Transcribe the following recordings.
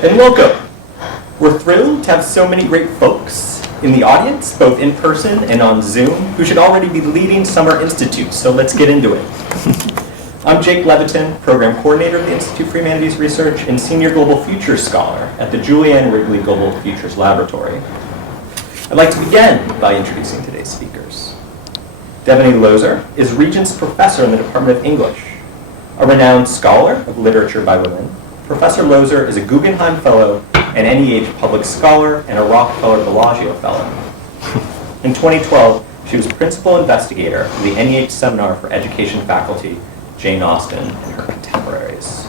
Hello and welcome. We're thrilled to have so many great folks in the audience, both in person and on Zoom, who should already be leading Summer Institute, so let's get into it. I'm Jake Levitin, Program Coordinator of the Institute for Humanities Research and Senior Global Futures Scholar at the Julianne Wrigley Global Futures Laboratory. I'd like to begin by introducing today's speakers. Devoney is Regents Professor in the Department of English. A renowned scholar of literature by women, Professor Lozer is a Guggenheim Fellow, an NEH Public Scholar, and a Rockefeller Bellagio Fellow. In 2012, she was Principal Investigator for the NEH Seminar for Education faculty, Jane Austen and her Contemporaries.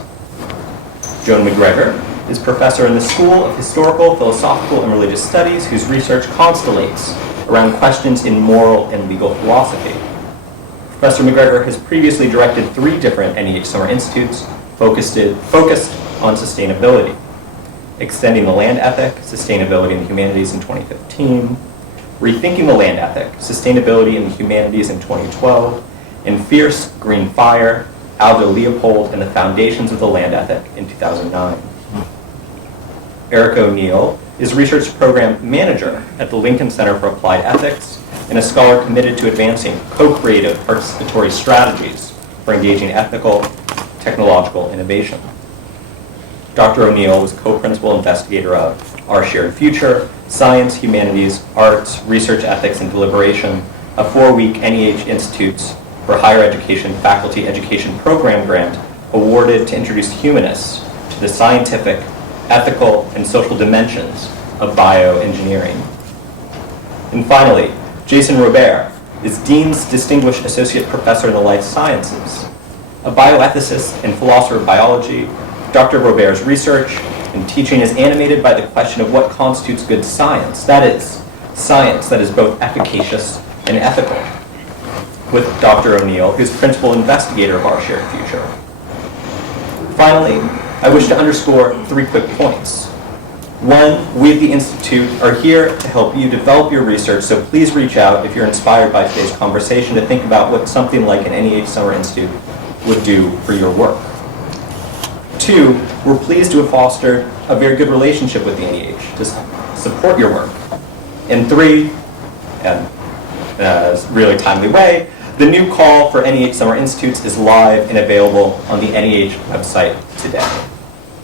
Joan McGregor is Professor in the School of Historical, Philosophical, and Religious Studies, whose research constellates around questions in moral and legal philosophy. Professor McGregor has previously directed 3 different NEH Summer Institutes focused on sustainability: Extending the Land Ethic, Sustainability in the Humanities in 2015, Rethinking the Land Ethic, Sustainability in the Humanities in 2012, and Fierce Green Fire, Aldo Leopold and the Foundations of the Land Ethic in 2009. Erica O'Neill is Research Program Manager at the Lincoln Center for Applied Ethics and a scholar committed to advancing co-creative participatory strategies for engaging ethical, technological innovation. Dr. O'Neill was co-principal investigator of Our Shared Future, Science, Humanities, Arts, Research Ethics, and Deliberation, a 4-week NEH Institutes for Higher Education Faculty Education Program grant awarded to introduce humanists to the scientific, ethical, and social dimensions of bioengineering. And finally, Jason Robert is Dean's Distinguished Associate Professor in the Life Sciences. A bioethicist and philosopher of biology, Dr. Robert's research and teaching is animated by the question of what constitutes good science, that is, science that is both efficacious and ethical, with Dr. O'Neill, who's principal investigator of Our Shared Future. Finally, I wish to underscore 3 quick points. 1, we at the Institute are here to help you develop your research, so please reach out if you're inspired by today's conversation to think about what something like an NEH Summer Institute would do for your work. 2, we're pleased to have fostered a very good relationship with the NEH to support your work. And 3, and in a really timely way, the new call for NEH Summer Institutes is live and available on the NEH website today.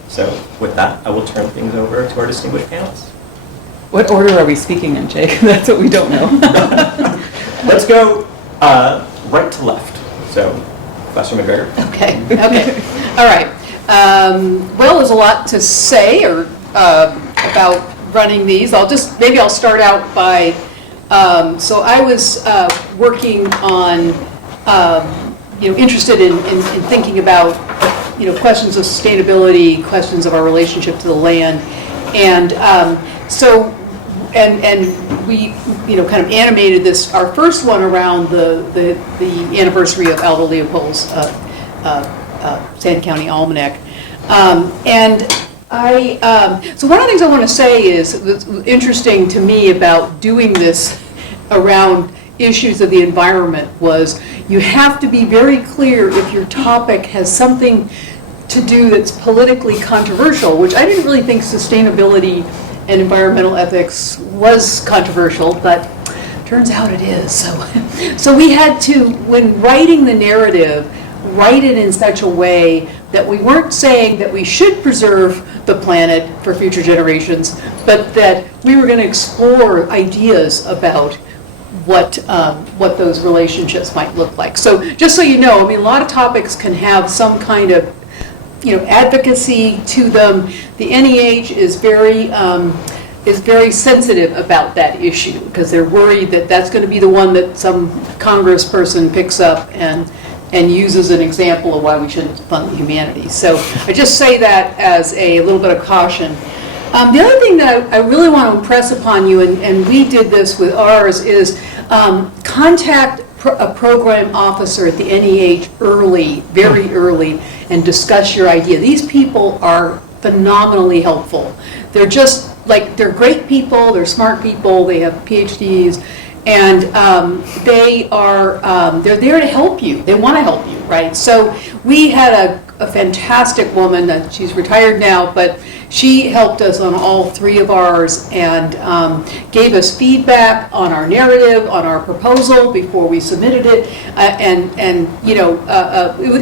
So with that, I will turn things over to our distinguished panelists. What order are we speaking in, Jake? That's what we don't know. Let's go right to left. So, Professor McGregor. Okay. All right. Well, there's a lot to say about running these. Maybe I'll start out by, so I was working on, interested in thinking about, questions of sustainability, questions of our relationship to the land, and we, kind of animated this, our first one around the anniversary of Aldo Leopold's Sand County Almanac, so one of the things I want to say is that's interesting to me about doing this around issues of the environment was you have to be very clear if your topic has something to do that's politically controversial, which I didn't really think sustainability and environmental ethics was controversial, but turns out it is. So we had to, when writing the narrative, write it in such a way that we weren't saying that we should preserve the planet for future generations, but that we were going to explore ideas about what those relationships might look like. So just so you know, a lot of topics can have some kind of advocacy to them. The NEH is very sensitive about that issue because they're worried that that's going to be the one that some congressperson picks up and uses an example of why we shouldn't fund the humanities. So I just say that as a little bit of caution. The other thing that I really want to impress upon you, and we did this with ours, is contact a program officer at the NEH early, very early, and discuss your idea. These people are phenomenally helpful. They're just they're great people, they're smart people, they have PhDs, and they're there to help you. They want to help you, right? So we had a fantastic woman. That she's retired now, but she helped us on all 3 of ours and gave us feedback on our narrative, on our proposal before we submitted it, and you know,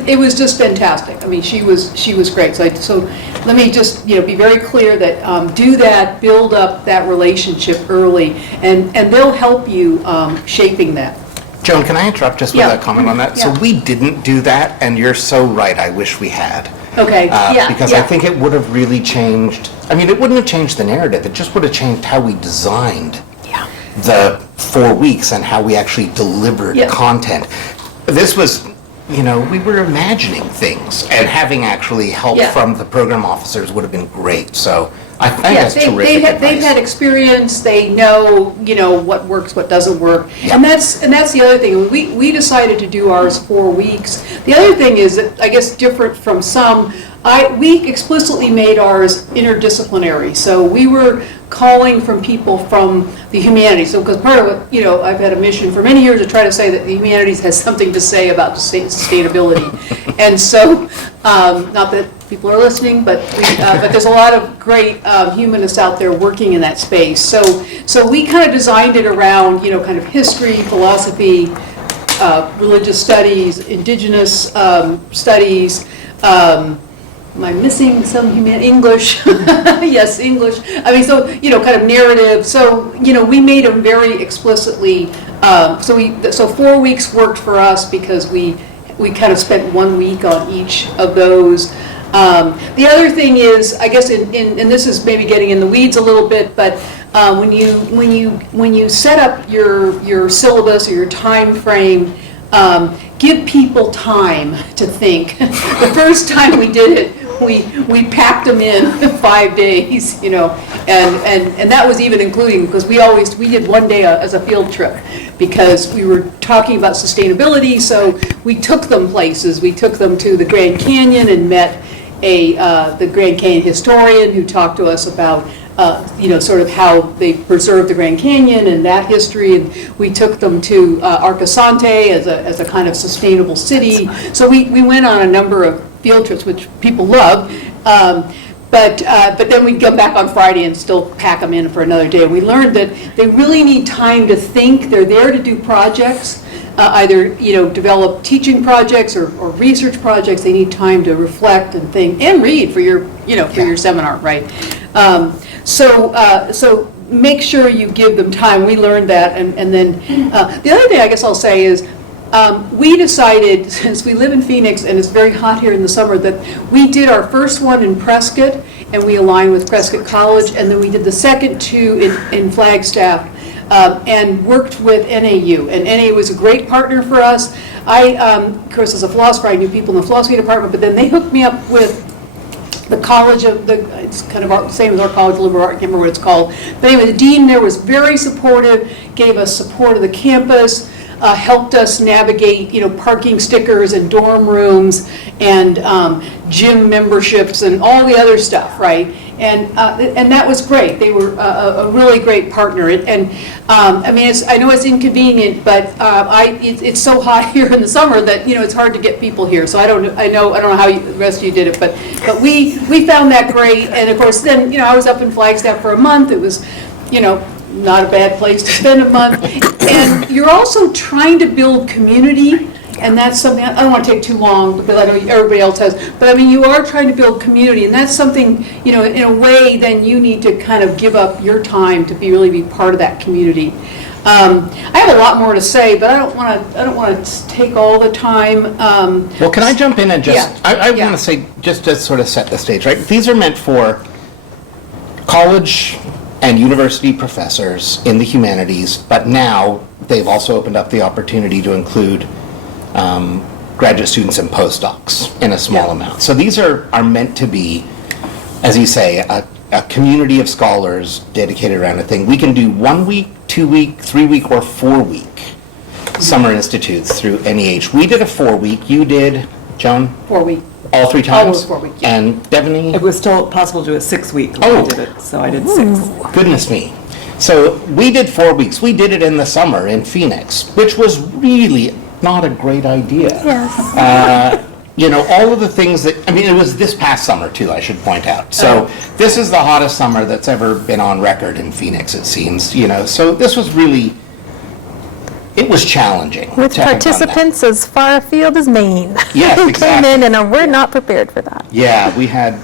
it was just fantastic. I mean, she was great. So let me just, you know, be very clear that do that, build up that relationship early, and they'll help you shaping that. Joan, can I interrupt just with Yeah. a comment on that? Yeah. So we didn't do that, and you're so right, I wish we had. Okay, yeah, Because I think it would have really changed, I mean, it wouldn't have changed the narrative, it just would have changed how we designed the 4 weeks and how we actually delivered Yeah. content. This was, you know, we were imagining things, and having actually help Yeah. from the program officers would have been great, so I think Yeah, that's terrific they've advice. had experience, they know, you know, what works, what doesn't work. Yeah. And that's the other thing, we decided to do ours 4 weeks. The other thing is, that I guess different from some, we explicitly made ours interdisciplinary. So we were calling from people from the humanities. So, because part of it, you know, I've had a mission for many years to try to say that the humanities has something to say about sustainability. And so, not that people are listening, but there's a lot of great humanists out there working in that space. So we kind of designed it around, you know, kind of history, philosophy, religious studies, indigenous studies. Am I missing some English? Yes, English. I mean, so, you know, kind of narrative. So, you know, we made them very explicitly. So 4 weeks worked for us because we kind of spent 1 week on each of those. The other thing is, I guess, and this is maybe getting in the weeds a little bit, but when you set up your syllabus or your time frame, give people time to think. The first time we did it, we packed them in 5 days, you know, and that was even including, because we did 1 day as a field trip, because we were talking about sustainability, so we took them places. We took them to the Grand Canyon and met the Grand Canyon historian who talked to us about you know, sort of how they preserved the Grand Canyon and that history, and we took them to Arcasante as a kind of sustainable city. So we went on a number of field trips, which people love, but then we'd come back on Friday and still pack them in for another day. And we learned that they really need time to think. They're there to do projects. Either, you know, develop teaching projects or research projects. They need time to reflect and think and read for your, you know, for your seminar, right? So make sure you give them time. We learned that, and then the other thing I guess I'll say is we decided, since we live in Phoenix and it's very hot here in the summer, that we did our first one in Prescott, and we aligned with Prescott College, and then we did the second 2 in Flagstaff. And worked with NAU, and NAU was a great partner for us. Of course, as a philosopher, I knew people in the philosophy department, but then they hooked me up with the college it's kind of same as our college of liberal art, I can't remember what it's called. But anyway, the dean there was very supportive, gave us support of the campus, helped us navigate, you know, parking stickers and dorm rooms and gym memberships and all the other stuff, right? And that was great. They were a really great partner. And I mean, I know it's inconvenient, but it's so hot here in the summer that, you know, it's hard to get people here. So I don't know how the rest of you did it, but we found that great. And of course, then, you know, I was up in Flagstaff for a month. It was, you know, not a bad place to spend a month. And you're also trying to build community. And that's something, I don't want to take too long, because I know everybody else has, but I mean, you are trying to build community, and that's something, you know, in a way, then you need to kind of give up your time to really be part of that community. I have a lot more to say, but I don't want to take all the time. Well, can I jump in and just, Yeah. I Yeah. want to say, just to sort of set the stage, right? These are meant for college and university professors in the humanities, but now they've also opened up the opportunity to include graduate students and postdocs in a small amount. So these are meant to be, as you say, a community of scholars dedicated around a thing. We can do 1 week, 2 week, 3 week, or 4 week summer institutes through NEH. We did a 4 week. You did, Joan? 4 week. All 3 times? Almost 4 weeks, yeah. And Devoney? It was still possible to do a 6 week when I did it, so I did 6. Goodness me. So we did 4 weeks. We did it in the summer in Phoenix, which was really not a great idea. Yes. all of the things that, it was this past summer too, I should point out. So this is the hottest summer that's ever been on record in Phoenix, it seems, so this was really, it was challenging. With to have done that. participants as far afield as Maine. Yes, Who exactly. came in and we're not prepared for that. Yeah, we had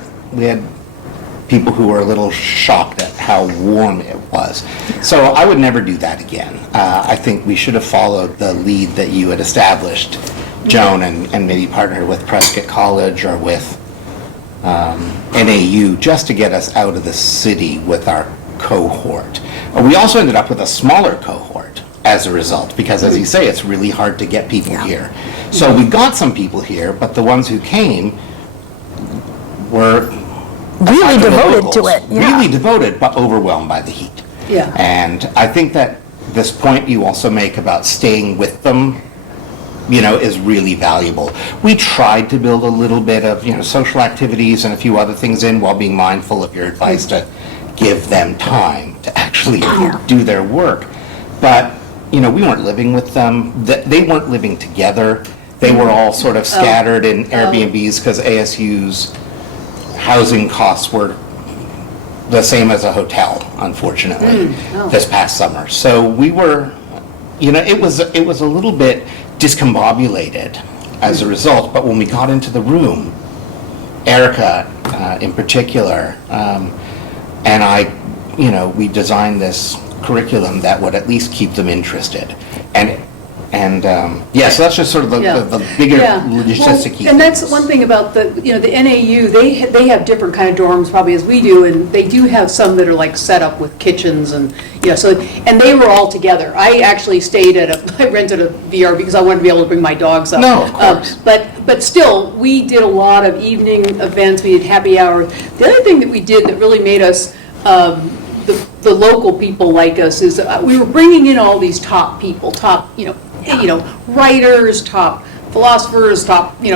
people who were a little shocked at how warm it was. So I would never do that again. I think we should have followed the lead that you had established, Joan, and maybe partnered with Prescott College or with NAU just to get us out of the city with our cohort. We also ended up with a smaller cohort as a result, because as you say, it's really hard to get people here. So we got some people here, but the ones who came were Really aside from the devoted to locals, it, yeah. Really devoted, but overwhelmed by the heat. Yeah. And I think that this point you also make about staying with them, is really valuable. We tried to build a little bit of, social activities and a few other things in while being mindful of your advice to give them time to actually do their work. But, we weren't living with them. They weren't living together. They were all sort of scattered in Airbnbs because ASU's housing costs were the same as a hotel, unfortunately, this past summer. So we were, it was a little bit discombobulated as a result, but when we got into the room, Erica in particular, and I, we designed this curriculum that would at least keep them interested. So that's just sort of the bigger logistic. And that's one thing about the NAU, they have different kind of dorms probably as we do, and they do have some that are like set up with kitchens and, and they were all together. I actually I rented a VR because I wanted to be able to bring my dogs up. No, of course. But still, we did a lot of evening events, we did happy hour. The other thing that we did that really made us, the local people like us, is we were bringing in all these top people, writers, top philosophers, top, we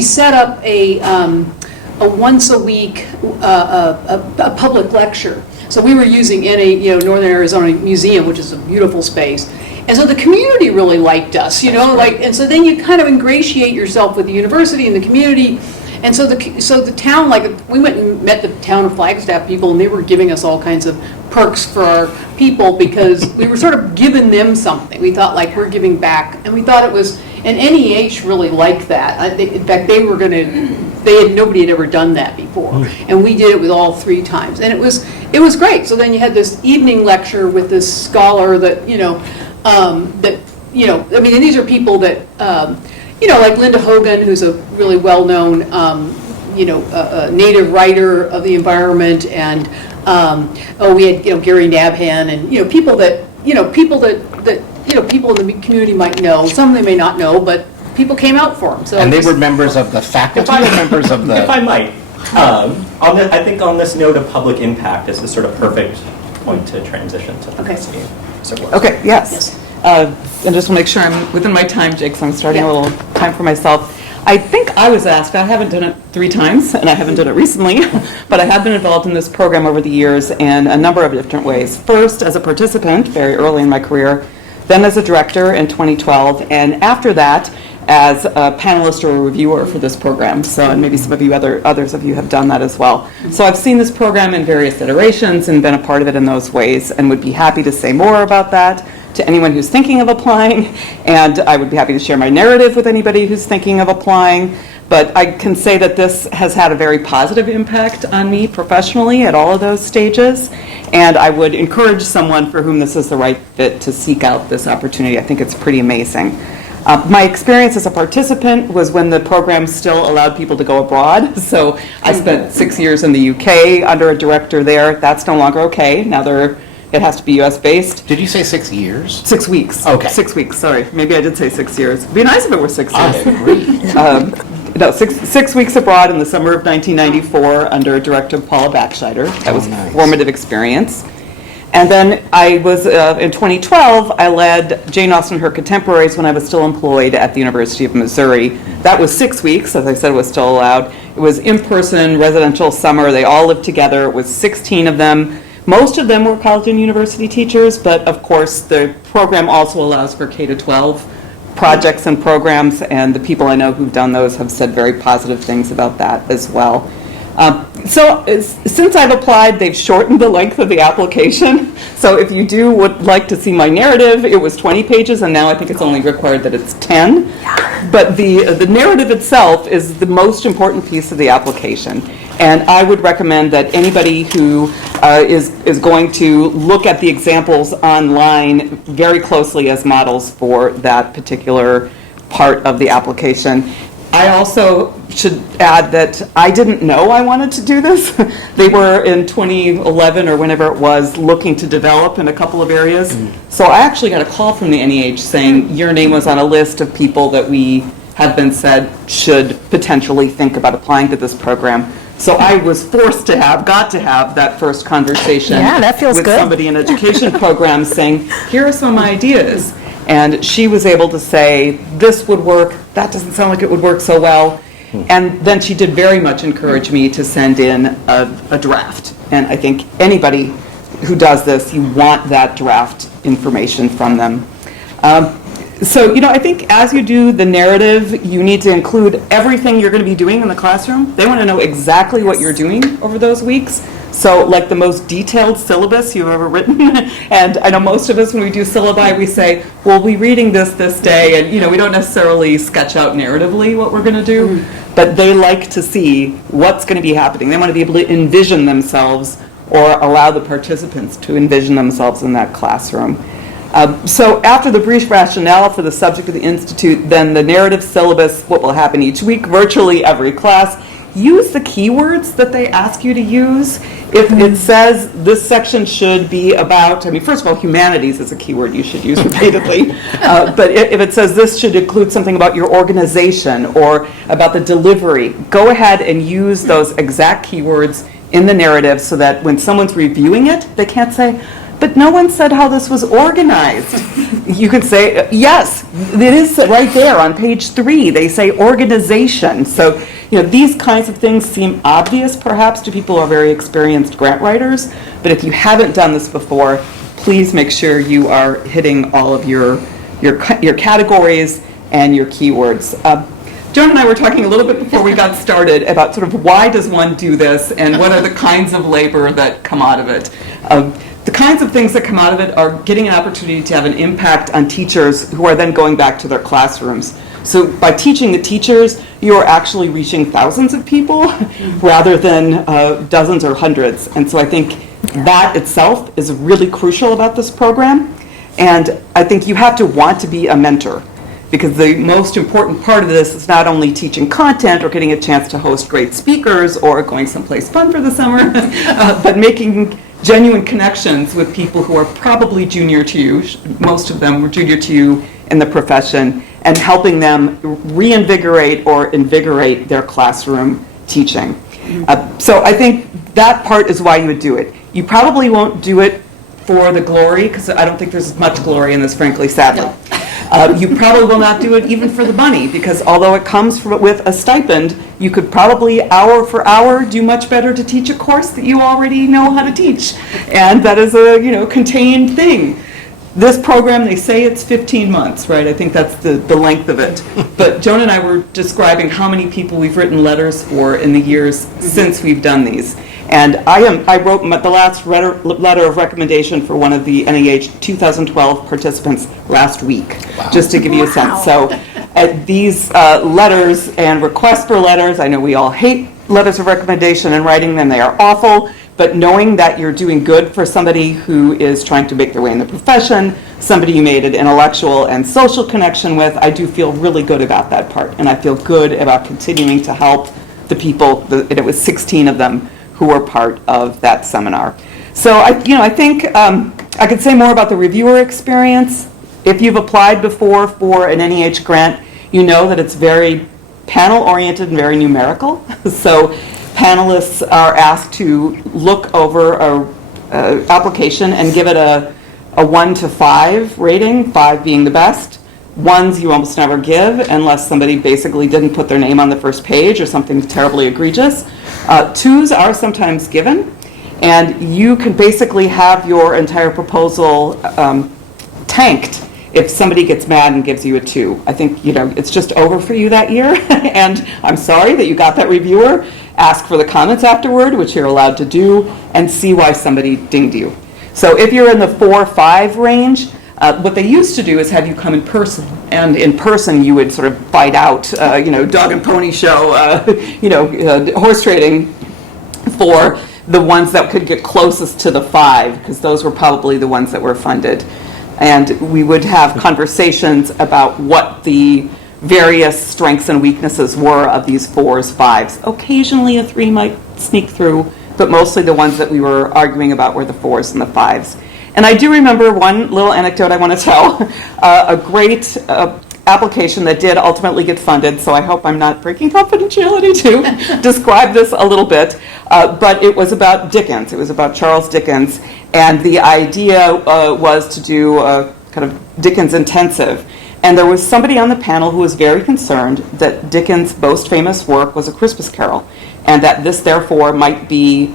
set up a once a week a public lecture. So we were using Northern Arizona Museum, which is a beautiful space. And so the community really liked us, and so then you kind of ingratiate yourself with the university and the community. And so the town, we went and met the town of Flagstaff people, and they were giving us all kinds of perks for our people because we were sort of giving them something. We thought we're giving back, and we thought it was, and NEH really liked that. In fact, nobody had ever done that before, and we did it with all 3 times, and it was great. So then you had this evening lecture with this scholar that and these are people that. Like Linda Hogan, who's a really well-known, native writer of the environment, and we had Gary Nabhan, and people that people in the community might know. Some they may not know, but people came out for them. So and they were members of the faculty, or members of the. If I might, I think on this note of public impact is the sort of perfect point to transition to publicity. Okay, yes. I just want to make sure I'm within my time, Jake, so I'm starting a little time for myself. I think I was asked, I haven't done it 3 times, and I haven't done it recently, but I have been involved in this program over the years in a number of different ways. First, as a participant, very early in my career, then as a director in 2012, and after that, as a panelist or a reviewer for this program. So, and maybe some of you, others of you have done that as well. So I've seen this program in various iterations and been a part of it in those ways, and would be happy to say more about that to anyone who's thinking of applying, and I would be happy to share my narrative with anybody who's thinking of applying. But I can say that this has had a very positive impact on me professionally at all of those stages, and I would encourage someone for whom this is the right fit to seek out this opportunity. I think it's pretty amazing. My experience as a participant was when the program still allowed people to go abroad. So I spent 6 years in the UK under a director there. That's no longer okay. Now it has to be US based. Did you say 6 years? 6 weeks. Okay. 6 weeks, sorry. Maybe I did say 6 years. It'd be nice if it were 6 years. I agree. No, six weeks abroad in the summer of 1994 under Director Paula Backscheider. That was nice. a formative experience. And then I was, in 2012, I led Jane Austen and her Contemporaries when I was still employed at the University of Missouri. That was 6 weeks, as I said, it was still allowed. It was in-person, residential summer. They all lived together. It was 16 of them. Most of them were college and university teachers, but of course the program also allows for K-12 projects and programs, and the people I know who've done those have said very positive things about that as well. Since I've applied, they've shortened the length of the application. So if you would like to see my narrative, it was 20 pages, and now I think it's only required that it's 10. But the narrative itself is the most important piece of the application. And I would recommend that anybody who is going to look at the examples online very closely as models for that particular part of the application. I also should add that I didn't know I wanted to do this. They were in 2011 or whenever it was looking to develop in a couple of areas. So I actually got a call from the NEH saying your name was on a list of people that we have been said should potentially think about applying to this program. So I was got to have that first conversation Yeah, that feels with good. somebody in education programs saying, here are some ideas. And she was able to say, this would work, that doesn't sound like it would work so well. And then she did very much encourage me to send in a draft. And I think anybody who does this, you want that draft information from them. So, I think as you do the narrative, you need to include everything you're going to be doing in the classroom. They want to know exactly what you're doing over those weeks. So, like the most detailed syllabus you've ever written. And I know most of us, when we do syllabi, we say, we'll be reading this day. And, we don't necessarily sketch out narratively what we're going to do. But they like to see what's going to be happening. They want to be able to envision themselves or allow the participants to envision themselves in that classroom. So after the brief rationale for the subject of the Institute, then the narrative syllabus, what will happen each week, virtually every class. Use the keywords that they ask you to use. If it says this section should be about, first of all, humanities is a keyword you should use repeatedly. But if it says this should include something about your organization or about the delivery, go ahead and use those exact keywords in the narrative so that when someone's reviewing it, they can't say, but no one said how this was organized. You could say, yes, it is right there on page 3. They say organization. So, these kinds of things seem obvious perhaps to people who are very experienced grant writers. But if you haven't done this before, please make sure you are hitting all of your categories and your keywords. Joan and I were talking a little bit before we got started about sort of why does one do this and what are the kinds of labor that come out of it. The kinds of things that come out of it are getting an opportunity to have an impact on teachers who are then going back to their classrooms. So by teaching the teachers, you are actually reaching thousands of people rather than dozens or hundreds. And so I think that itself is really crucial about this program. And I think you have to want to be a mentor, because the most important part of this is not only teaching content or getting a chance to host great speakers or going someplace fun for the summer, but making genuine connections with people who are probably junior to you. Most of them were junior to you in the profession, and helping them reinvigorate or invigorate their classroom teaching. So I think that part is why you would do it. You probably won't do it for the glory, because I don't think there's much glory in this, frankly, sadly. No. You probably will not do it even for the money, because although it comes with a stipend, you could probably hour for hour do much better to teach a course that you already know how to teach. And that is a contained thing. This program, they say it's 15 months, right? I think that's the length of it. But Joan and I were describing how many people we've written letters for in the years since we've done these. And I wrote the last letter of recommendation for one of the NEH 2012 participants last week, just to give you a sense. So these letters and requests for letters, I know we all hate letters of recommendation and writing them, they are awful, but knowing that you're doing good for somebody who is trying to make their way in the profession, somebody you made an intellectual and social connection with, I do feel really good about that part. And I feel good about continuing to help the people, and it was 16 of them, who were part of that seminar. So I think I could say more about the reviewer experience. If you've applied before for an NEH grant, you know that it's very panel-oriented and very numerical. So panelists are asked to look over an application and give it a 1 to 5 rating, 5 being the best. 1s you almost never give unless somebody basically didn't put their name on the first page or something terribly egregious. 2s are sometimes given, and you can basically have your entire proposal tanked if somebody gets mad and gives you a 2, I think, it's just over for you that year. And I'm sorry that you got that reviewer. Ask for the comments afterward, which you're allowed to do, and see why somebody dinged you. So if you're in the 4-5 range, what they used to do is have you come in person, and in person you would sort of fight out, dog and pony show, horse trading for the ones that could get closest to the 5, because those were probably the ones that were funded. And we would have conversations about what the various strengths and weaknesses were of these 4s, 5s. Occasionally a 3 might sneak through, but mostly the ones that we were arguing about were the 4s and the 5s. And I do remember one little anecdote I want to tell, a great application that did ultimately get funded, so I hope I'm not breaking confidentiality to describe this a little bit, but it was about Dickens. It was about Charles Dickens, and the idea was to do a kind of Dickens intensive. And there was somebody on the panel who was very concerned that Dickens' most famous work was A Christmas Carol, and that this therefore might be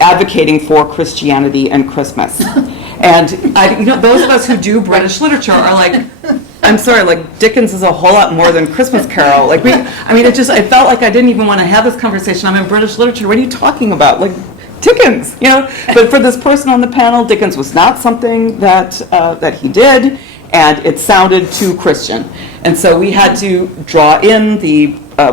advocating for Christianity and Christmas. And those of us who do British literature are like, I'm sorry, like Dickens is a whole lot more than Christmas Carol. Like I felt like I didn't even want to have this conversation. I'm in British literature. What are you talking about? Like Dickens, But for this person on the panel, Dickens was not something that he did, and it sounded too Christian. And so we had to draw in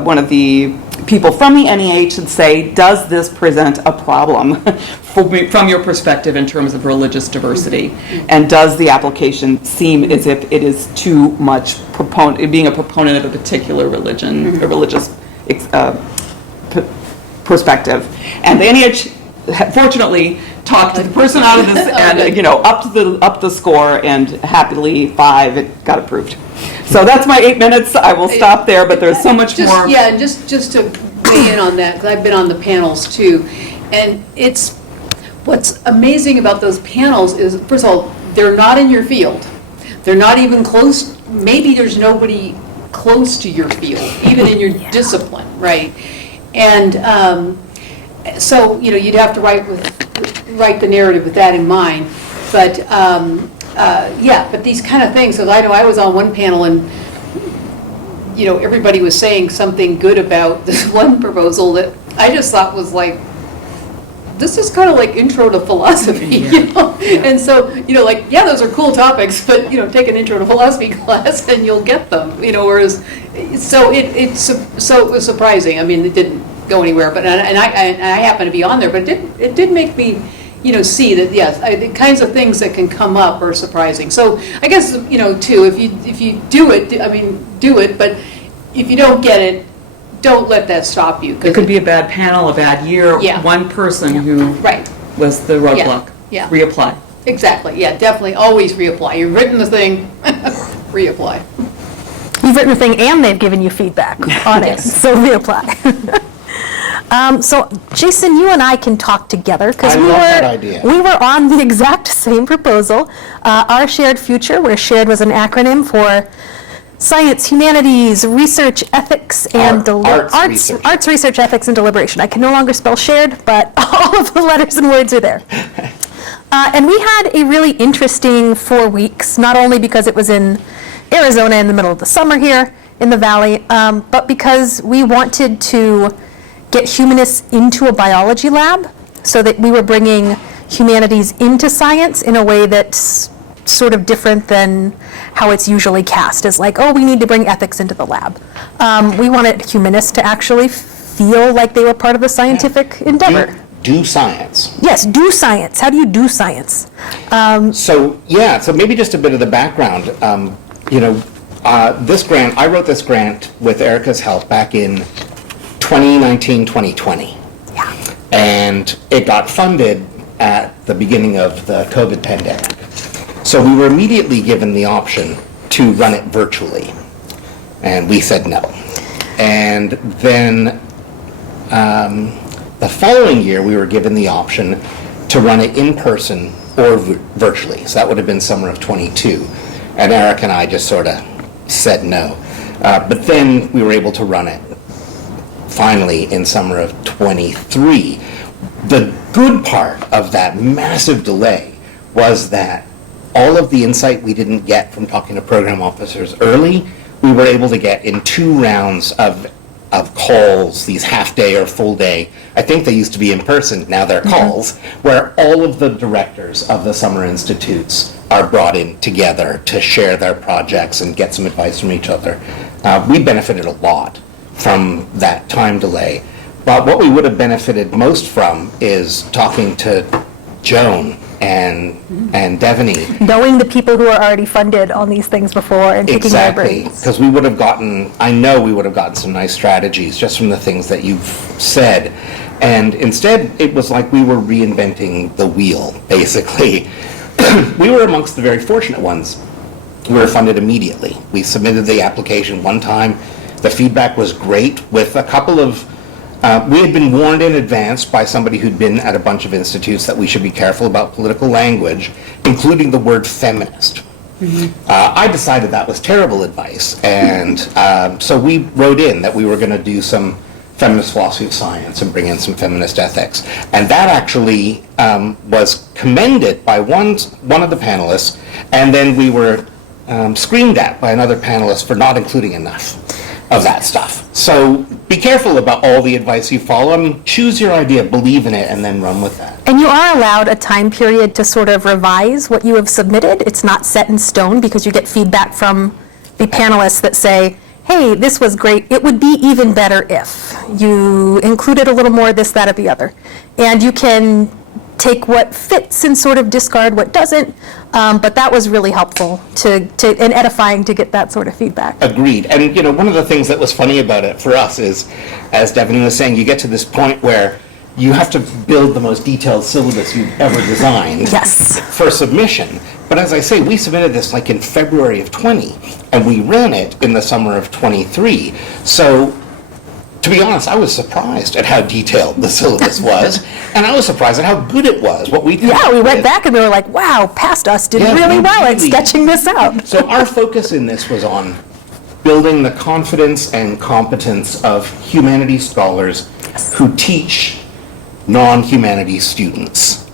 one of the people from the NEH and say, does this present a problem from your perspective in terms of religious diversity? And does the application seem as if it is too much being a proponent of a particular religion, a religious perspective? And the NEH fortunately talked the person out of this and up the score, and happily 5, it got approved. So that's my 8 minutes. I will stop there, but there's so much more. Yeah, just to weigh in on that, because I've been on the panels too, and what's amazing about those panels is, first of all, they're not in your field. They're not even close. Maybe there's nobody close to your field, even in your discipline, right? And so you'd have to write the narrative with that in mind. But but these kind of things. So I know I was on one panel, and everybody was saying something good about this one proposal that I just thought was like, this is kind of like intro to philosophy, And so, those are cool topics, but take an intro to philosophy class and you'll get them, Whereas, so it was surprising. I mean, it didn't go anywhere, but and I happen to be on there, but it did make me see that, yes, the kinds of things that can come up are surprising. So I guess, too, if you do it, do it, but if you don't get it, don't let that stop you. It could be a bad panel, a bad year, one person who was the roadblock. Yeah. Reapply. Exactly, yeah, definitely, always reapply. You've written the thing, reapply. You've written the thing and they've given you feedback on it, so reapply. So, Jason, you and I can talk together because I love that idea. We were on the exact same proposal. Our shared future, where shared was an acronym for Science, Humanities, Research, Ethics, and Arts, Research, Ethics, and Deliberation. I can no longer spell shared, but all of the letters and words are there. And we had a really interesting 4 weeks, not only because it was in Arizona in the middle of the summer here in the Valley, but because we wanted to get humanists into a biology lab so that we were bringing humanities into science in a way that's sort of different than how it's usually cast as like, oh, we need to bring ethics into the lab. We wanted humanists to actually feel like they were part of the scientific endeavor. Do science. Yes, do science. How do you do science? So maybe just a bit of the background. This grant, I wrote this grant with Erica's help back in 2019, 2020. Yeah. And it got funded at the beginning of the COVID pandemic. So we were immediately given the option to run it virtually. And we said no. And then the following year, we were given the option to run it in person or virtually. So that would have been summer of 22. And Eric and I just sort of said no. But then we were able to run it finally in summer of 23. The good part of that massive delay was that all of the insight we didn't get from talking to program officers early, we were able to get in 2 rounds of calls, these half-day or full-day. I think they used to be in person, now they're calls, where all of the directors of the summer institutes are brought in together to share their projects and get some advice from each other. We benefited a lot from that time delay. But what we would have benefited most from is talking to Joan and Devoney. Knowing the people who are already funded on these things before and picking their Exactly, brains. because we would have gotten, I know we would have gotten some nice strategies just from the things that you've said. And instead, it was like we were reinventing the wheel, basically. We were amongst the very fortunate ones. We were funded immediately. We submitted the application one time. The feedback was great with a couple of, we had been warned in advance by somebody who'd been at a bunch of institutes that we should be careful about political language, including the word feminist. I decided that was terrible advice, and so we wrote in that we were going to do some feminist philosophy of science and bring in some feminist ethics. And that actually was commended by one of the panelists, and then we were screamed at by another panelist for not including enough of that stuff. So be careful about all the advice you follow. I mean, choose your idea, believe in it, and then run with that. And you are allowed a time period to sort of revise what you have submitted. It's not set in stone because you get feedback from the panelists that say, hey, this was great. It would be even better if you included a little more this, that, or the other. And you can take what fits and sort of discard what doesn't. But that was really helpful and edifying to get that sort of feedback. Agreed. And, you know, one of the things that was funny about it for us is, as Devoney was saying, you get to this point where you have to build the most detailed syllabus you've ever designed Yes. for submission. But as I say, we submitted this like in February of 20, and we ran it in the summer of 23. So, to be honest, I was surprised at how detailed the syllabus was, and I was surprised at how good it was, what we came Yeah, up we went with. back and we were like, wow, past us did Yeah, really we well at really- sketching this out. So our focus in this was on building the confidence and competence of humanities scholars who teach non-humanities students,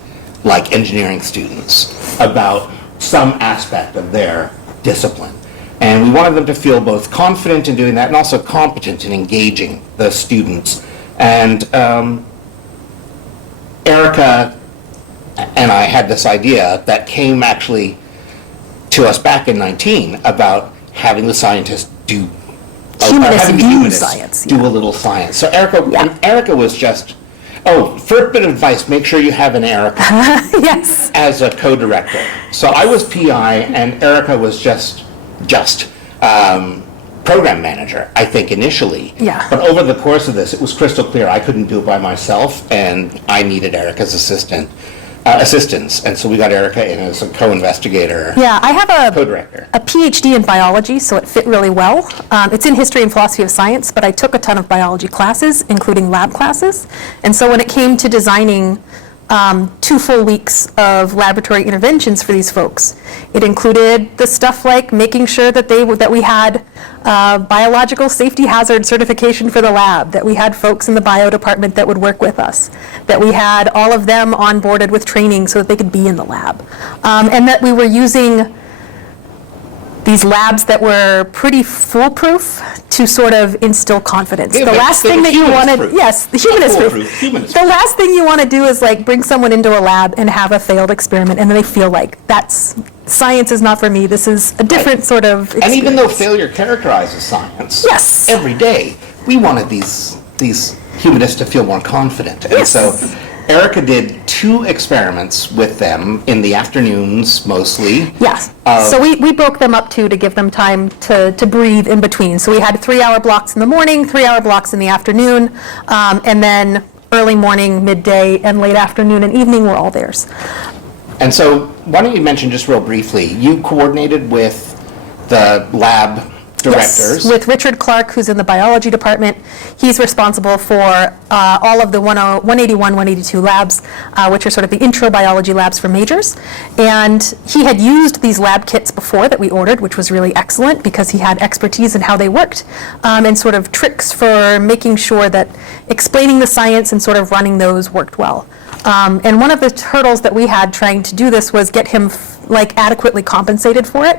like engineering students, about some aspect of their discipline. And we wanted them to feel both confident in doing that and also competent in engaging the students. And Erica and I had this idea that came actually to us back in 19 about having the scientists do Humanists having the do humanists science, do yeah. a little science. So Erica, Yeah. and Erica was just, for a bit of advice, make sure you have an Erica Yes. as a co-director. So I was PI and Erica was just program manager, I think, initially. Yeah. But over the course of this, it was crystal clear I couldn't do it by myself, and I needed Erica's assistance. And so we got Erica in as a co-investigator, Yeah, I have co-director. a PhD in biology, so it fit really well. It's in history and philosophy of science, but I took a ton of biology classes, including lab classes. And so when it came to designing 2 full weeks of laboratory interventions for these folks, it included the stuff like making sure that we had biological safety hazard certification for the lab, that we had folks in the bio department that would work with us, that we had all of them onboarded with training so that they could be in the lab, and that we were using these labs that were pretty foolproof to sort of instill confidence. Yeah, The but last they thing were that you humanist wanted, proof. yes, the humanist Not proof. foolproof, humanist The last thing you want to do is like bring someone into a lab and have a failed experiment, and then they feel like science is not for me. This is a different sort of experience. And even though failure characterizes science, Yes. every day, we wanted these humanists to feel more confident. And Yes. so Erica did 2 experiments with them in the afternoons mostly. Yes. So we broke them up to give them time to breathe in between. So we had 3-hour blocks in the morning, 3-hour blocks in the afternoon, and then early morning, midday, and late afternoon and evening were all theirs. And so why don't you mention just real briefly, you coordinated with the lab directors. Yes, with Richard Clark, who's in the biology department. He's responsible for all of the 181, 182 labs, which are sort of the intro biology labs for majors. And he had used these lab kits before that we ordered, which was really excellent because he had expertise in how they worked, and sort of tricks for making sure that explaining the science and sort of running those worked well. And one of the hurdles that we had trying to do this was get him adequately compensated for it.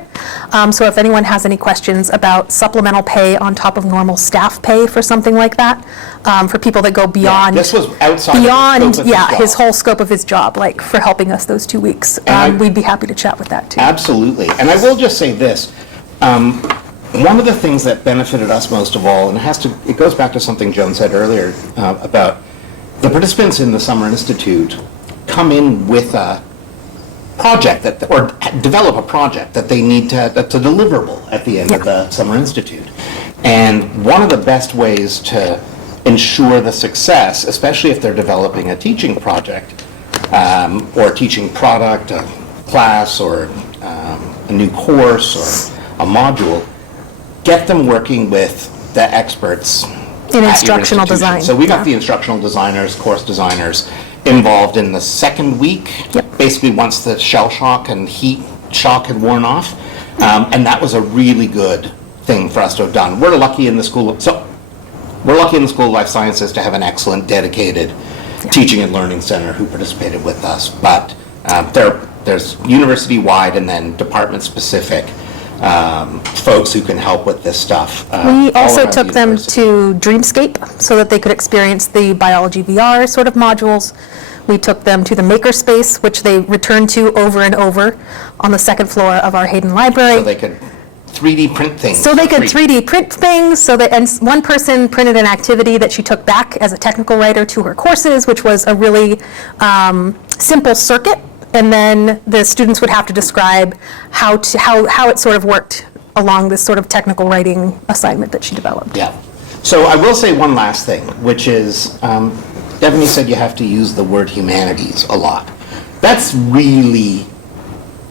So if anyone has any questions about supplemental pay on top of normal staff pay for something like that, for people that go beyond. This was outside of the scope of his job. his whole scope of his job, like for helping us those 2 weeks. We'd be happy to chat with that too. Absolutely. And I will just say this. One of the things that benefited us most of all, and it goes back to something Joan said earlier about the participants in the Summer Institute come in with a project or develop a project that they need that's a deliverable at the end of the Summer Institute. And one of the best ways to ensure the success, especially if they're developing a teaching project or teaching product, a class or a new course or a module, get them working with the experts In at instructional your institution. design. So we got the instructional designers, course designers involved in the second week, basically once the shell shock and heat shock had worn off. And that was a really good thing for us to have done. We're lucky in the School of Life Sciences to have an excellent, dedicated teaching and learning center who participated with us. But there's university-wide and then department-specific folks who can help with this stuff. We all also around took the them university. to Dreamscape so that they could experience the biology VR sort of modules. We took them to the makerspace, which they returned to over and over on the second floor of our Hayden Library. So they could 3D print things. So they for could free. 3D print things, and one person printed an activity that she took back as a technical writer to her courses, which was a really simple circuit, and then the students would have to describe how it sort of worked along this sort of technical writing assignment that she developed. Yeah. So I will say one last thing, which is, Devoney said you have to use the word humanities a lot. That's really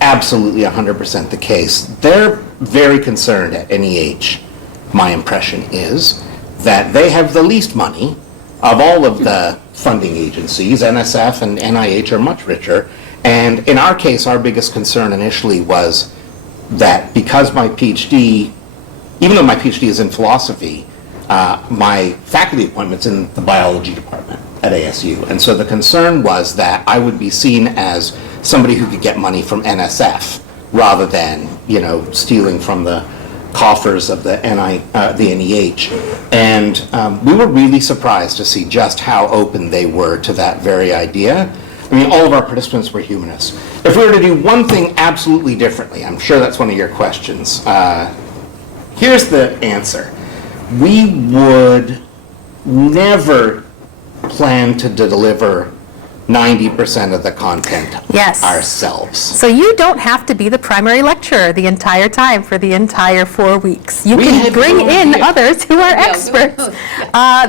absolutely 100% the case. They're very concerned at NEH, my impression is, that they have the least money of all of the funding agencies. NSF and NIH are much richer. And in our case, our biggest concern initially was that because my PhD, even though my PhD is in philosophy, my faculty appointment's in the biology department at ASU. And so the concern was that I would be seen as somebody who could get money from NSF rather than, stealing from the coffers of the NEH. And we were really surprised to see just how open they were to that very idea. I mean, all of our participants were humanists. If we were to do one thing absolutely differently, I'm sure that's one of your questions. Here's the answer. We would never plan to deliver 90% of the content ourselves. So you don't have to be the primary lecturer the entire time for the entire 4 weeks. You We can had bring no in idea. others who are experts.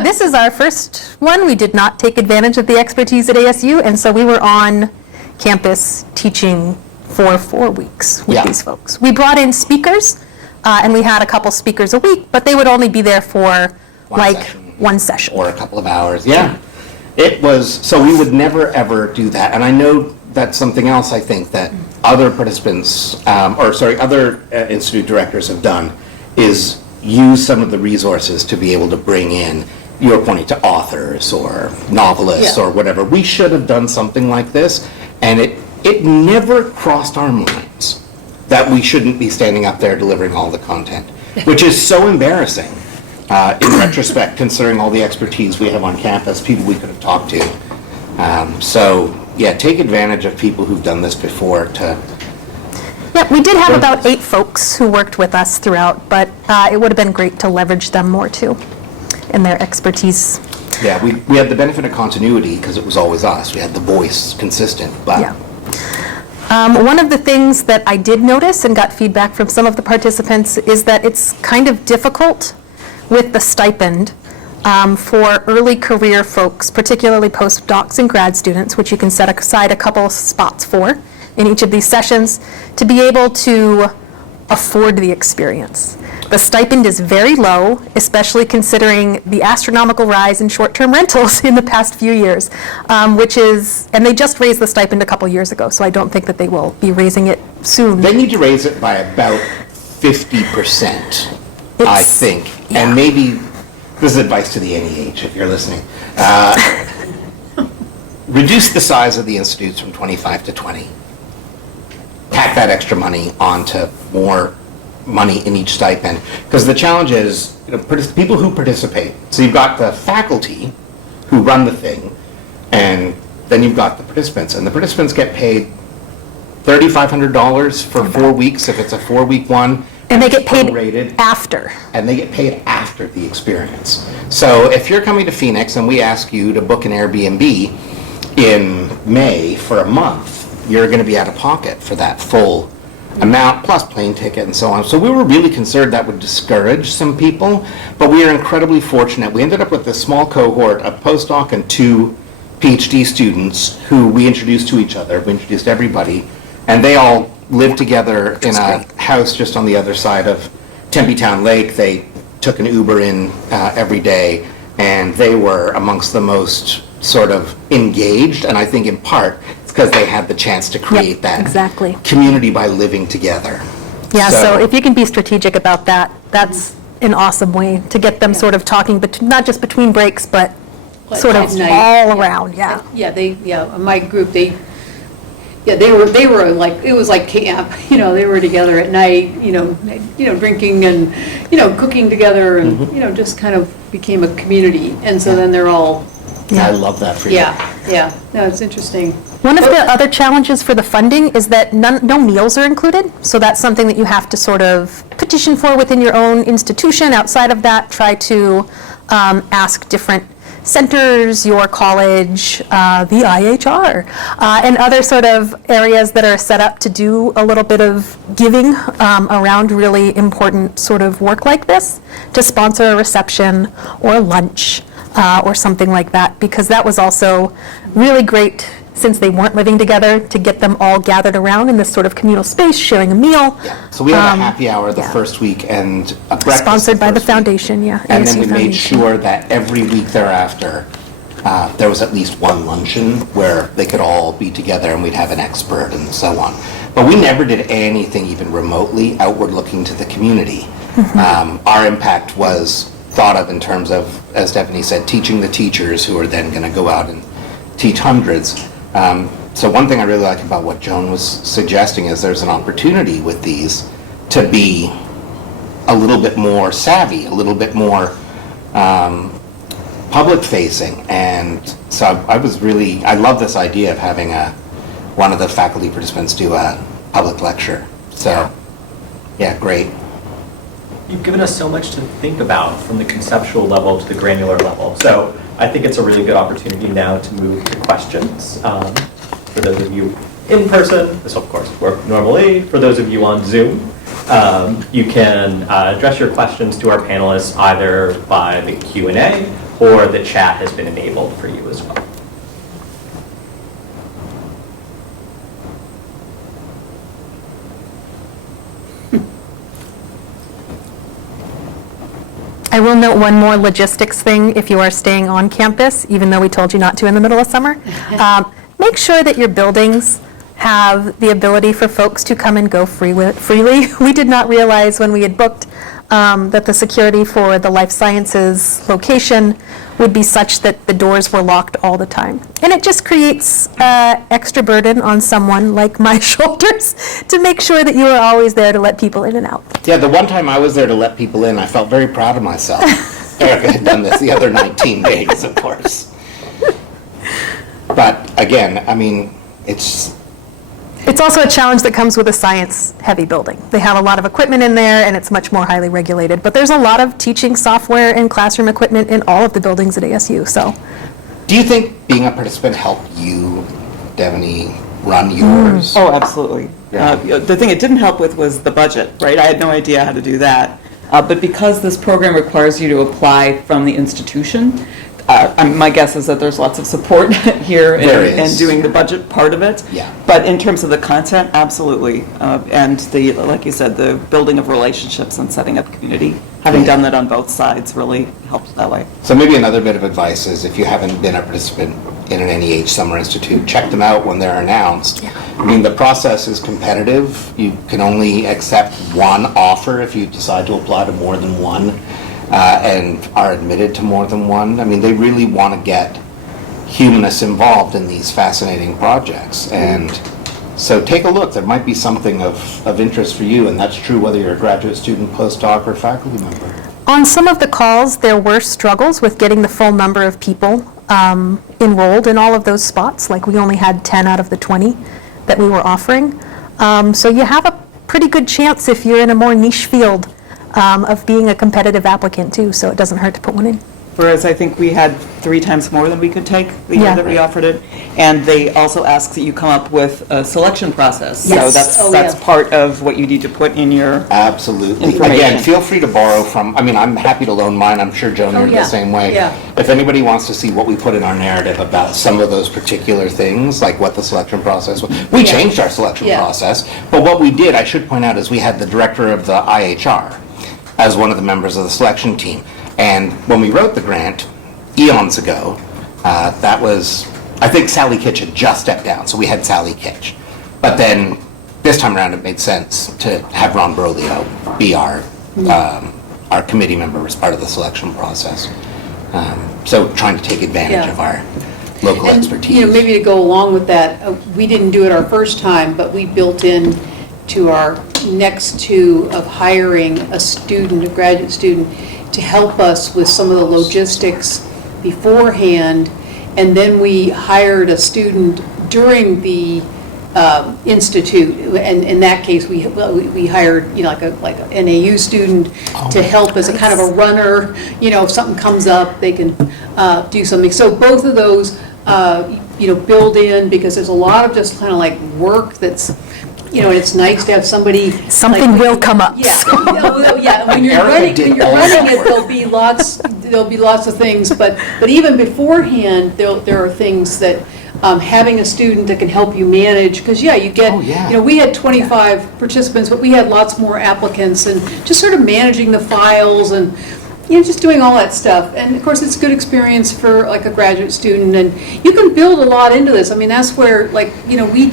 This is our first one. We did not take advantage of the expertise at ASU, and so we were on campus teaching for 4 weeks with these folks. We brought in speakers, and we had a couple speakers a week, but they would only be there for one session. Or a couple of hours, It was, so we would never, ever do that. And I know that's something else I think that other participants, other institute directors have done, is use some of the resources to be able to bring in, you're pointing to authors or novelists or whatever. We should have done something like this, and it never crossed our minds that we shouldn't be standing up there delivering all the content, which is so embarrassing. In retrospect, considering all the expertise we have on campus, people we could have talked to. Take advantage of people who've done this before to... Yeah, we did have about 8 folks who worked with us throughout, but it would have been great to leverage them more too in their expertise. Yeah, we had the benefit of continuity because it was always us. We had the voice consistent, but... Yeah. One of the things that I did notice and got feedback from some of the participants is that it's kind of difficult with the stipend for early career folks, particularly postdocs and grad students, which you can set aside a couple of spots for in each of these sessions, to be able to afford the experience. The stipend is very low, especially considering the astronomical rise in short-term rentals in the past few years, and they just raised the stipend a couple years ago, so I don't think that they will be raising it soon. They need to raise it by about 50%. I think, and maybe, this is advice to the NEH if you're listening, reduce the size of the institutes from 25 to 20. tack that extra money onto more money in each stipend. Because the challenge is, people who participate. So you've got the faculty who run the thing, and then you've got the participants. And the participants get paid $3,500 for 4 weeks if it's a 4-week one. And they get paid prorated. after. And they get paid after the experience. So if you're coming to Phoenix and we ask you to book an Airbnb in May for a month, you're going to be out of pocket for that full amount, plus plane ticket and so on. So we were really concerned that would discourage some people, but we are incredibly fortunate. We ended up with this small cohort of postdoc and 2 PhD students who we introduced to each other. We introduced everybody, and they all lived together in a house just on the other side of Tempe Town Lake. They took an Uber in every day, and they were amongst the most sort of engaged, and I think in part it's because they had the chance to create that exactly. community by living together. Yeah, so if you can be strategic about that, that's an awesome way to get them sort of talking, not just between breaks, but sort of At night. all around, yeah. My group, they were like, it was like camp, they were together at night, drinking and, cooking together and, just kind of became a community. And so then they're all, I love that for you. no, it's interesting. One of the other challenges for the funding is that no meals are included, so that's something that you have to sort of petition for within your own institution. Outside of that, try to ask different centers, your college, the IHR, and other sort of areas that are set up to do a little bit of giving around really important sort of work like this, to sponsor a reception or lunch or something like that, because that was also really great since they weren't living together, to get them all gathered around in this sort of communal space, sharing a meal. Yeah. So we had a happy hour the first week and a breakfast Sponsored by the first week. foundation, yeah. And ASU then we made Foundation. sure that every week thereafter, there was at least one luncheon where they could all be together and we'd have an expert and so on. But we never did anything even remotely outward looking to the community. Our impact was thought of in terms of, as Devoney said, teaching the teachers who are then going to go out and teach hundreds. So one thing I really like about what Joan was suggesting is there's an opportunity with these to be a little bit more savvy, a little bit more public facing. And so I love this idea of having one of the faculty participants do a public lecture. So yeah, great. You've given us so much to think about, from the conceptual level to the granular level. So I think it's a really good opportunity now to move to questions. For those of you in person, this will of course work normally. For those of you on Zoom, you can address your questions to our panelists either by the Q&A, or the chat has been enabled for you as well. I will note one more logistics thing if you are staying on campus, even though we told you not to in the middle of summer. Make sure that your buildings have the ability for folks to come and go freely. We did not realize when we had booked that the security for the life sciences location would be such that the doors were locked all the time. And it just creates extra burden on someone like my shoulders to make sure that you are always there to let people in and out. Yeah, the one time I was there to let people in, I felt very proud of myself. Erica had done this the other 19 days, of course. But again, I mean, it's also a challenge that comes with a science-heavy building. They have a lot of equipment in there, and it's much more highly regulated. But there's a lot of teaching software and classroom equipment in all of the buildings at ASU, so. Do you think being a participant helped you, Devoney, run yours? Oh, absolutely. The thing it didn't help with was the budget, right? I had no idea how to do that. But because this program requires you to apply from the institution, my guess is that there's lots of support here in doing the budget part of it. Yeah. But in terms of the content, absolutely. And like you said, the building of relationships and setting up community, having done that on both sides really helped that way. So maybe another bit of advice is if you haven't been a participant in an NEH Summer Institute, check them out when they're announced. Yeah. I mean, the process is competitive. You can only accept one offer if you decide to apply to more than one. And are admitted to more than one. I mean, they really want to get humanists involved in these fascinating projects. And So take a look. There might be something of interest for you, and that's true whether you're a graduate student, postdoc, or faculty member. On some of the calls, there were struggles with getting the full number of people enrolled in all of those spots. Like, we only had 10 out of the 20 that we were offering. So you have a pretty good chance if you're in a more niche field of being a competitive applicant too, so it doesn't hurt to put one in. Whereas I think we had 3 times more than we could take the year Yeah. that we offered it. And they also ask that you come up with a selection process. So Yes. that's part of what you need to put in your, Absolutely. Information. Again, feel free to borrow from, I mean, I'm happy to loan mine. I'm sure, Joan, you're yeah. the same way. Yeah. If anybody wants to see what we put in our narrative about some of those particular things, like what the selection process was, we Yeah. changed our selection Yeah. process. But what we did, I should point out, is we had the director of the IHR as one of the members of the selection team. And when we wrote the grant, eons ago, that was, I think Sally Kitch had just stepped down, so we had Sally Kitch. But then, this time around, it made sense to have Ron Brolio be our committee member as part of the selection process. So trying to take advantage Yeah. of our local And, expertise. you know, maybe to go along with that, we didn't do it our first time, but we built in to our next two of hiring a student, a graduate student, to help us with some of the logistics beforehand. And then we hired a student during the institute, and in that case, we hired, you know, like a NAU student to help as a kind of a runner. You know, if something comes up, they can do something. So both of those, you know, build in, because there's a lot of just kind of like work that's, you know, and it's nice to have somebody. Something like, will come up. Yeah, yeah. When you're Erica running, did when you're all running that it, work. there'll be lots of things. But even beforehand, there are things that having a student that can help you manage, because you get, Oh, yeah. you know, we had 25 participants, but we had lots more applicants, and just sort of managing the files and, you know, just doing all that stuff. And of course, it's a good experience for like a graduate student, and you can build a lot into this. I mean, that's where, like, you know, we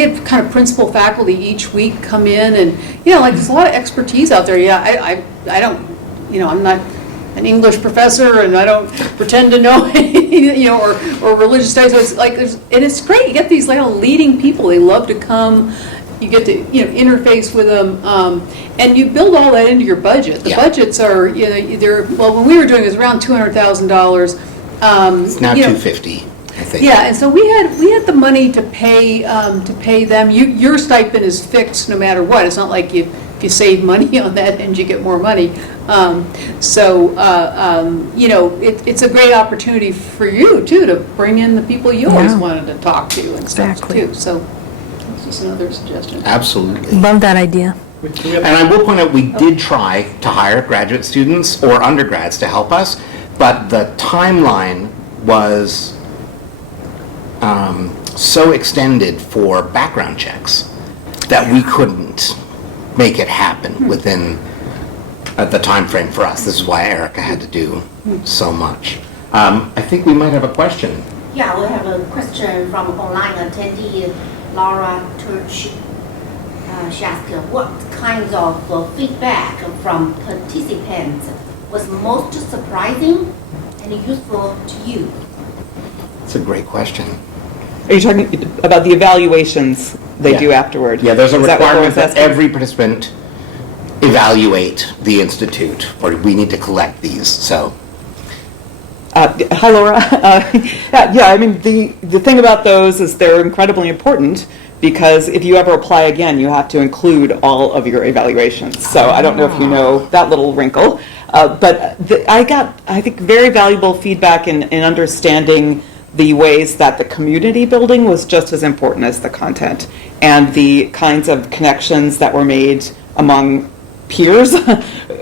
had kind of principal faculty each week come in, and, you know, like, there's a lot of expertise out there. Yeah, I don't, you know, I'm not an English professor, and I don't pretend to know, you know, or religious studies. So it's like, and it's great. You get these like leading people. They love to come. You get to, you know, interface with them, and you build all that into your budget. The Yeah. budgets are, you know, well, when we were doing it was around $200,000. It's now you know, $250, I think. yeah, and so we had the money to pay them. Your stipend is fixed no matter what. It's not like if you save money on that and you get more money. You know, it's a great opportunity for you too to bring in the people you always Yeah. wanted to talk to and stuff Exactly. too. So that's just another suggestion. Absolutely. Love that idea. And I will point out, we did try to hire graduate students or undergrads to help us, but the timeline was so extended for background checks that we couldn't make it happen within the time frame for us. This is why Erica had to do so much. I think we might have a question. Yeah, we have a question from online attendee Laura Turch. She asked, what kinds of feedback from participants was most surprising and useful to you? It's a great question. are you talking about the evaluations they do afterward? Yeah, there's a Is that what requirement Laura's that asking? every participant evaluate the institute, or we need to collect these, so. Hi, Laura. Yeah, I mean, the thing about those is they're incredibly important, because if you ever apply again, you have to include all of your evaluations. So I don't know if you know that little wrinkle, but I got, I think, very valuable feedback in understanding the ways that the community building was just as important as the content, and the kinds of connections that were made among peers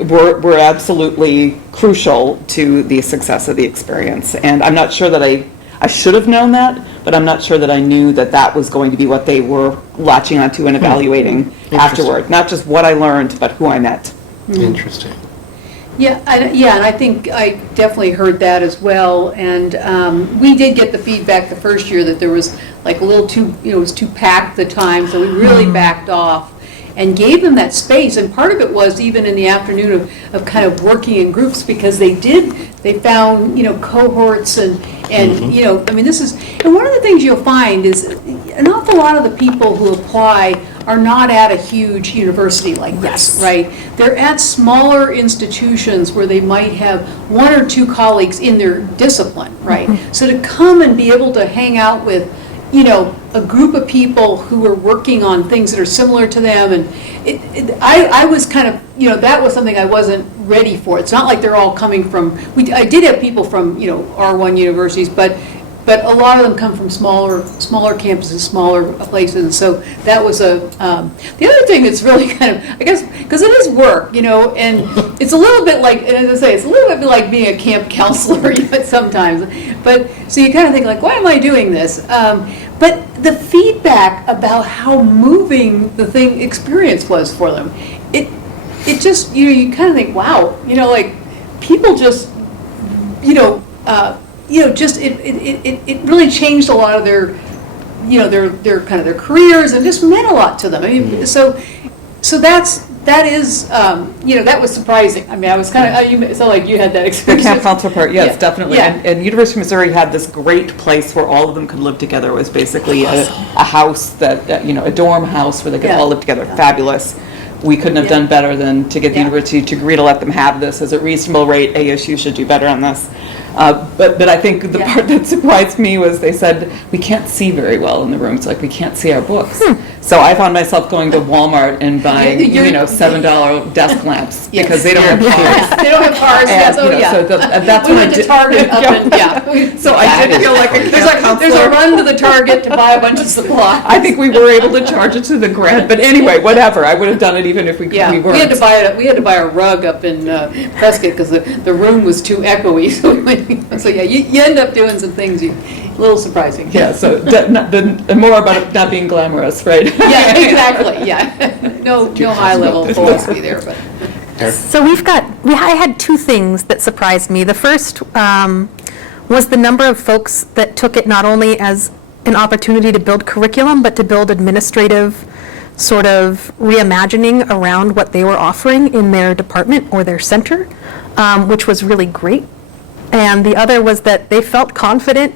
were absolutely crucial to the success of the experience. And I'm not sure that I should have known that, but I'm not sure that I knew that that was going to be what they were latching onto and evaluating afterward. Not just what I learned, but who I met. Interesting. Yeah, and I think I definitely heard that as well. And we did get the feedback the first year that there was like a little too, you know, it was too packed the time, so we really backed off and gave them that space. And part of it was even in the afternoon of kind of working in groups, because they found, you know, cohorts and you know, I mean, this is, and one of the things you'll find is, an awful lot of the people who apply are not at a huge university like this, right? They're at smaller institutions where they might have one or two colleagues in their discipline, right? So to come and be able to hang out with, a group of people who are working on things that are similar to them, and I was kind of, that was something I wasn't ready for. It's not like they're all coming from, I did have people from, R1 universities, but a lot of them come from smaller campuses, smaller places. So that was the other thing that's really kind of, I guess, because it is work, and it's a little bit like, and as I say, it's a little bit like being a camp counselor sometimes. But so you kind of think like, why am I doing this? But the feedback about how moving the experience was for them, it just, you kind of think, wow, like people just, just it really changed a lot of their, their kind of their careers, and just meant a lot to them. I mean, so that is, that was surprising. I mean, I was kind of, like you had that The experience. camp counselor part, yes, Yeah. definitely. Yeah. And University of Missouri had this great place where all of them could live together. It was basically a house that, a dorm house where they could Yeah. all live together. Fabulous. We couldn't have Yeah. done better than to get the Yeah. university to agree to let them have this as a reasonable rate. ASU should do better on this. But I think the Yeah. part that surprised me was they said, we can't see very well in the rooms, like we can't see our books. So I found myself going to Walmart and buying, $7 desk lamps Yes. because they don't have cars. They don't have cars, And, so yeah. that's We when I went to did- Target up and, So I did feel like a There's camp a counselor. run to the Target to buy a bunch of supplies. I think we were able to charge it to the grad, but anyway, whatever. I would have done it even if we Yeah, weren't. we had to buy a rug up in Prescott because the room was too echoey. So yeah, you end up doing some things a little surprising. Yeah, so more about it not being glamorous, right? Yeah, exactly. Yeah, no high level philosophy there, but So I had two things that surprised me. The first was the number of folks that took it not only as an opportunity to build curriculum, but to build administrative sort of reimagining around what they were offering in their department or their center, which was really great. And the other was that they felt confident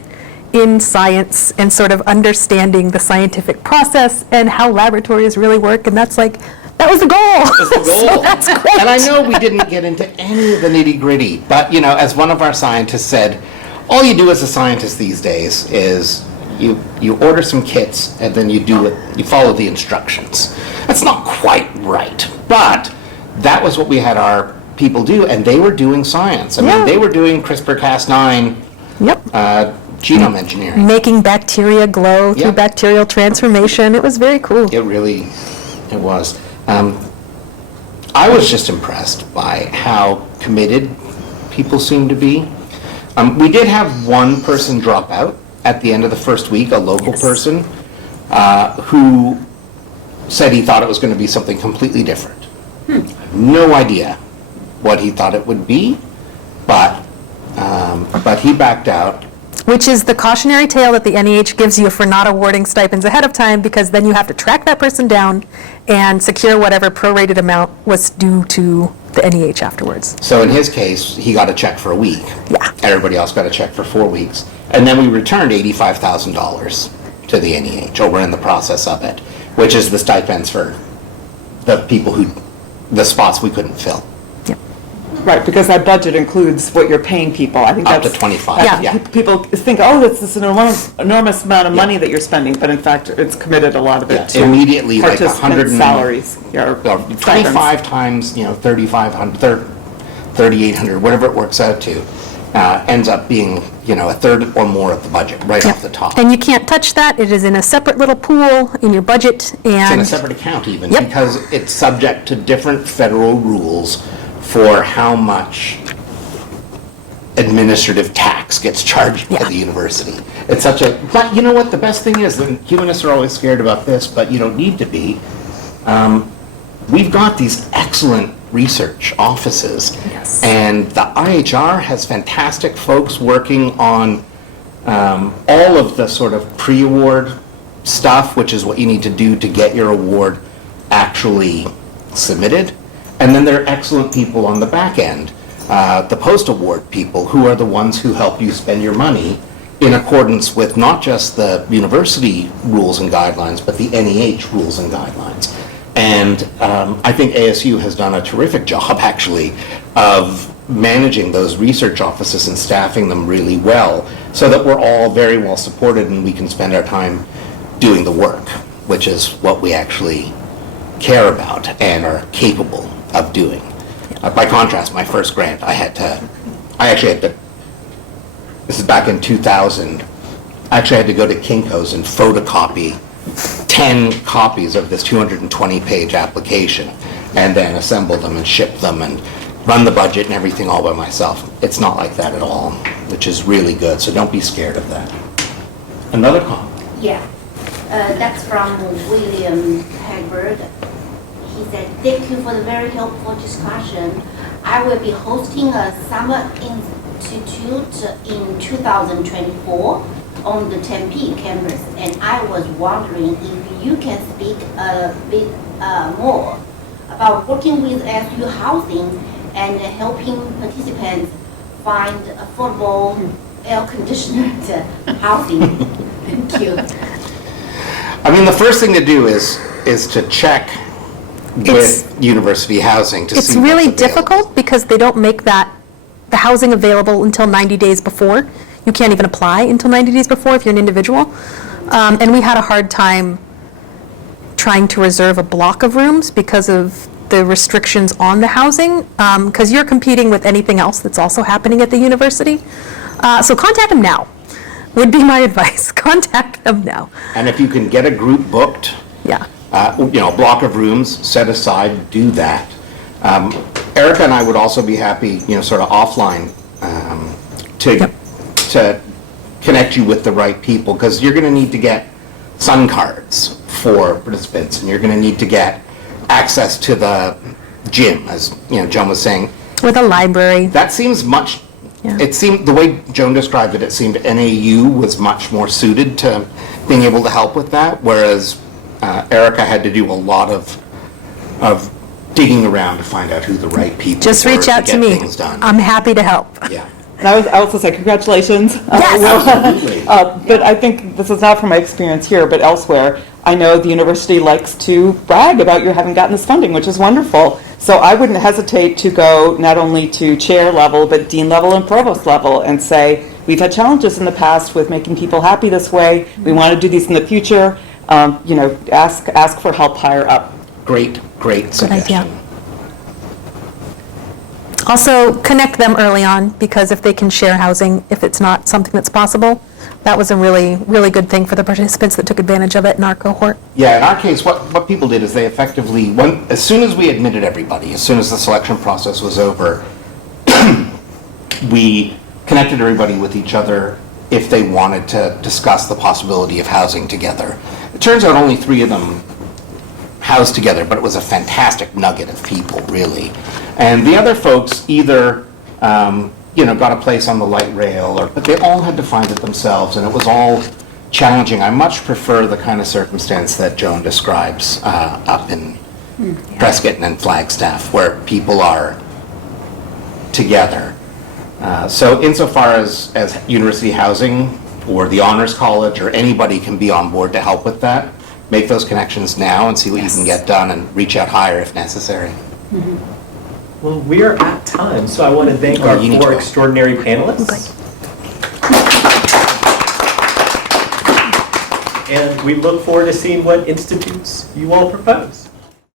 in science and sort of understanding the scientific process and how laboratories really work, and that was the goal. That's the goal. So that's great. And I know we didn't get into any of the nitty-gritty, but, as one of our scientists said, all you do as a scientist these days is you order some kits and then you follow the instructions. That's not quite right, but that was what we had our people do, and they were doing science. I mean, Yeah. they were doing CRISPR-Cas9 Yep. genome engineering. Making bacteria glow through Yeah. bacterial transformation. It was very cool. It was. I was just impressed by how committed people seemed to be. We did have one person drop out at the end of the first week, a local person, who said he thought it was going to be something completely different. No idea what he thought it would be, but he backed out. Which is the cautionary tale that the NEH gives you for not awarding stipends ahead of time, because then you have to track that person down and secure whatever prorated amount was due to the NEH afterwards. So in his case, he got a check for a week. Yeah. Everybody else got a check for 4 weeks. And then we returned $85,000 to the NEH, or we're in the process of it, which is the stipends for the people the spots we couldn't fill. Right, because that budget includes what you're paying people. I think Up that's to 25, yeah. People think, that's this enormous amount of money that you're spending, but in fact, it's committed a lot of it to Immediately, like participant salaries. Or 25 times, 3,500, 3,800, whatever it works out to, ends up being, a third or more of the budget right off the top. And you can't touch that. It is in a separate little pool in your budget, It's in and a separate account even, Yep. because it's subject to different federal rules for how much administrative tax gets charged by the university. It's but you know what, the best thing is, and humanists are always scared about this, but you don't need to be, we've got these excellent research offices. Yes. And the IHR has fantastic folks working on all of the sort of pre-award stuff, which is what you need to do to get your award actually submitted. And then there are excellent people on the back end, the post-award people, who are the ones who help you spend your money in accordance with not just the university rules and guidelines, but the NEH rules and guidelines. And I think ASU has done a terrific job, actually, of managing those research offices and staffing them really well, so that we're all very well supported and we can spend our time doing the work, which is what we actually care about and are capable of doing. By contrast, my first grant, I actually had to, this is back in 2000, I actually had to go to Kinko's and photocopy 10 copies of this 220-page application and then assemble them and ship them and run the budget and everything all by myself. It's not like that at all, which is really good, so don't be scared of that. Another comment? Yeah, that's from William Hagbard. He said, thank you for the very helpful discussion. I will be hosting a Summer Institute in 2024 on the Tempe campus, and I was wondering if you can speak a bit more about working with SU housing and helping participants find affordable air-conditioned housing. Thank you. I mean, the first thing to do is to check with university housing to see It's really what's available. difficult because they don't make the housing available until 90 days before. You can't even apply until 90 days before if you're an individual. And we had a hard time trying to reserve a block of rooms because of the restrictions on the housing, because you're competing with anything else that's also happening at the university. So contact them now, would be my advice. Contact them now. And if you can get a group booked, Yeah. a block of rooms set aside, do that. Erica and I would also be happy, sort of offline, to connect you with the right people, because you're going to need to get sun cards for participants, and you're going to need to get access to the gym, as Joan was saying. With a library. That seems much. Yeah. It seemed, the way Joan described it, it seemed NAU was much more suited to being able to help with that, whereas Erica had to do a lot of digging around to find out who the right people Just were reach out to get me. things done. I'm happy to help. Yeah. And I would also say congratulations. Yes. Absolutely. But I think this is not from my experience here, but elsewhere. I know the university likes to brag about you having gotten this funding, which is wonderful. So I wouldn't hesitate to go not only to chair level, but dean level and provost level and say, we've had challenges in the past with making people happy this way. We want to do these in the future. Ask for help higher up. Great Good suggestion. idea. Also, connect them early on, because if they can share housing, if it's not something that's possible, that was a really, really good thing for the participants that took advantage of it in our cohort. Yeah, in our case, what people did is they effectively, as soon as we admitted everybody, as soon as the selection process was over, we connected everybody with each other if they wanted to discuss the possibility of housing together. It turns out only 3 of them housed together, but it was a fantastic nugget of people, really. And the other folks either, got a place on the light rail, but they all had to find it themselves, and it was all challenging. I much prefer the kind of circumstance that Joan describes up in Prescott and in Flagstaff, where people are together. So insofar as university housing or the Honors College or anybody can be on board to help with that, make those connections now and see what you can get done, and reach out higher if necessary. Well, we are at time, so I want to thank our you need to 4 go. extraordinary panelists. And we look forward to seeing what institutes you all propose.